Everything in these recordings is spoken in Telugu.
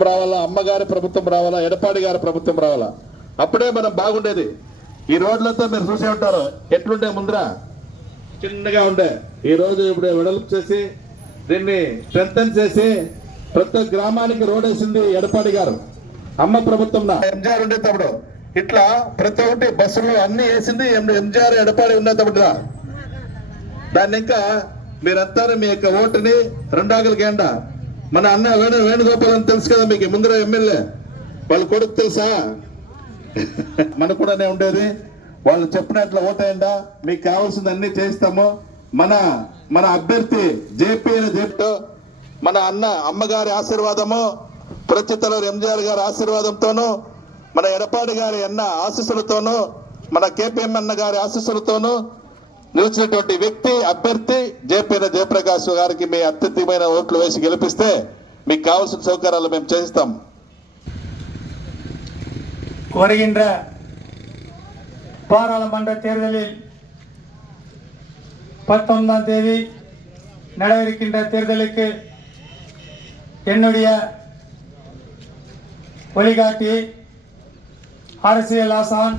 ప్రభుత్వం రావాలా, అమ్మగారి ప్రభుత్వం రావాలా, ఎడపాడి గారి ప్రభుత్వం రావాలా. అప్పుడే మనం బాగుండేది. ఈ రోడ్లతో మీరు చూసే ఉంటారు ఎట్లుంటే ముందర చిన్నగా ఉండే. ఈ రోజు ఇప్పుడు వెడల్పు చేసి దీన్ని స్ట్రెంథన్ చేసి ప్రతి గ్రామానికి రోడ్ వేసింది ఎడపాడి గారు. అమ్మ ప్రభుత్వం ఎంజీఆర్ ఉండే తప్పుడు ఇట్లా ప్రతి ఒక్కటి బస్సులు అన్ని వేసింది ఎంజీఆర్ ఎడపాడి ఉండే తప్పుడు. దాన్ని ఇంకా మీరంతా మీ యొక్క ఓటుని రెండాగల గేండ మన అన్న వేణుగోపాల్ అని తెలుసు కదా మీకు, ముందర ఎమ్మెల్యే వాళ్ళ కొడుకు తెలుసా, మన కూడానే ఉండేది. వాళ్ళు చెప్పినట్లు ఓటేయండా, మీకు కావాల్సింది అన్ని చేస్తాము. మన అభ్యర్థి జేపీ మన అమ్మగారి ఆశీర్వాదము, ప్రత్యుత్తలూరు ఎంజీఆర్ గారి ఆశీర్వాదంతోనూ, మన ఎడపాడి గారి అన్న ఆశీస్సులతోనూ, మన కేపీఎం అన్న గారి ఆశీస్సులతోనూ నిలిచినటువంటి వ్యక్తి అభ్యర్థి జేపీ జయప్రకాష్ గారికి మీ అత్యధికమైన ఓట్లు వేసి గెలిపిస్తే మీకు కావాల్సిన సౌకర్యాలు మేము చేస్తాం. வருகின்ற பாராளுமன்ற தேர்தலில் 19ஆம் தேதி நடவிருக்கின்ற தேர்தலுக்கு என்னுடைய வழிகாட்டி அரசியல் ஆசான்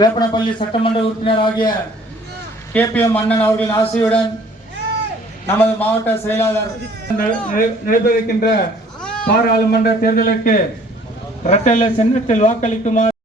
வேப்பனப்பள்ளி சட்டமன்ற உறுப்பினர் ஆகிய கேபிஎம் அண்ணன் அவர்களின் ஆசையுடன் நமது மாவட்ட செயலாளர் நடைபெறுகின்ற பாராளுமன்ற தேர்தலுக்கு இரட்டை சின்னத்தில் வாக்களிக்குமாறு